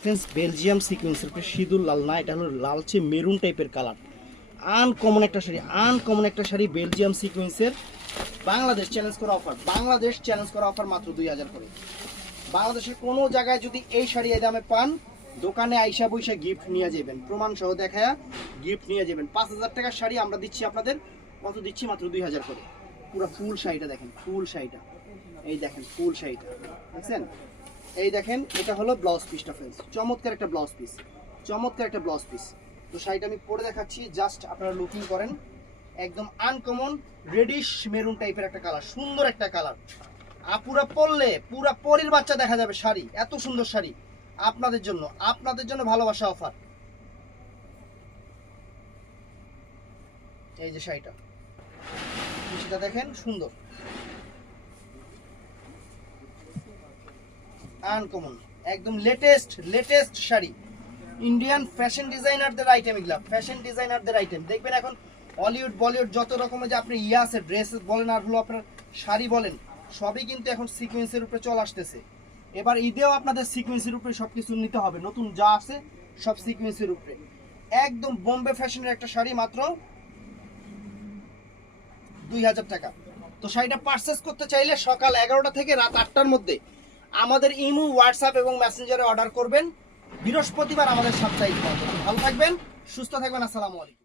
Friends Belgium সিকোয়েন্সের সিঁদুর লাল না, এটা হলো লালচে মেরুন টাইপের কালার। আনকমন একটা শাড়ি, আনকমন একটা শাড়ি বেলজিয়াম সিকোয়েন্সের। বাংলাদেশ চ্যালেঞ্জ করা অফার, বাংলাদেশ চ্যালেঞ্জ করা অফার মাত্র 2000 করে। বাংলাদেশের কোনো জায়গায় যদি এই শাড়ি এই দামে পান, দোকানে আইসা বইসা গিফট নিয়ে যাবেন, প্রমাণ সহ দেখায়া গিফট নিয়ে যাবেন। 5000 টাকার শাড়ি আমরা দিচ্ছি আপনাদের, কত দিচ্ছি? মাত্র 2000 করে। পুরো ফুল শাড়িটা দেখেন, ফুল শাড়িটা এই দেখেন, ফুল শাড়িটা দেখছেন? এই দেখেন, এটা হলো ব্লাউজ পিসটা ফ্রেন্ডস, চমৎকার একটা ব্লাউজ পিস, চমৎকার একটা ব্লাউজ পিস। তো শাড়িটা আমি পরে দেখাচ্ছি, জাস্ট আপনারা লুকিং করেন। একদম আনকমন রেডিশ মেরুন টাইপের একটা কালার, সুন্দর একটা কালার। আপুরা পরলে পুরা পরীর বাচ্চা দেখা যাবে শাড়ি, এত সুন্দর শাড়ি আপনাদের জন্য, আপনাদের জন্য ভালোবাসা অফার। এই যে শাড়িটা, সেটা দেখেন সুন্দর, আনকমন একদম latest latest sari. Indian fashion ডিজাইনারদের আইটেম, এগুলা ফ্যাশন ডিজাইনারদের আইটেম। দেখবেন এখন হলিউড বলিউড যত রকমের যে আপনি আছে ড্রেসেস বলেন আর হলো আপনার শাড়ি বলেন, সবই কিন্তু এখন সিকোয়েন্সের উপরে চলে আসতেছে। এবার ঈদেও আপনাদের সিকোয়েন্সের উপরে সবকিছু নিতে হবে, নতুন যা আছে সব সিকোয়েন্সের উপরে। একদম বোম্বে ফ্যাশনের একটা শাড়ি মাত্র 2000 টাকা। তো শাড়িটা পারচেস করতে চাইলে সকাল 11টা থেকে রাত 8টার মধ্যে আমাদের ইমো, হোয়াটসঅ্যাপ এবং মেসেঞ্জারে অর্ডার করবেন। বৃহস্পতিবার আমাদের সাপ্তাহিক বন্ধ। ভালো থাকবেন, সুস্থ থাকবেন, আসসালামু আলাইকুম।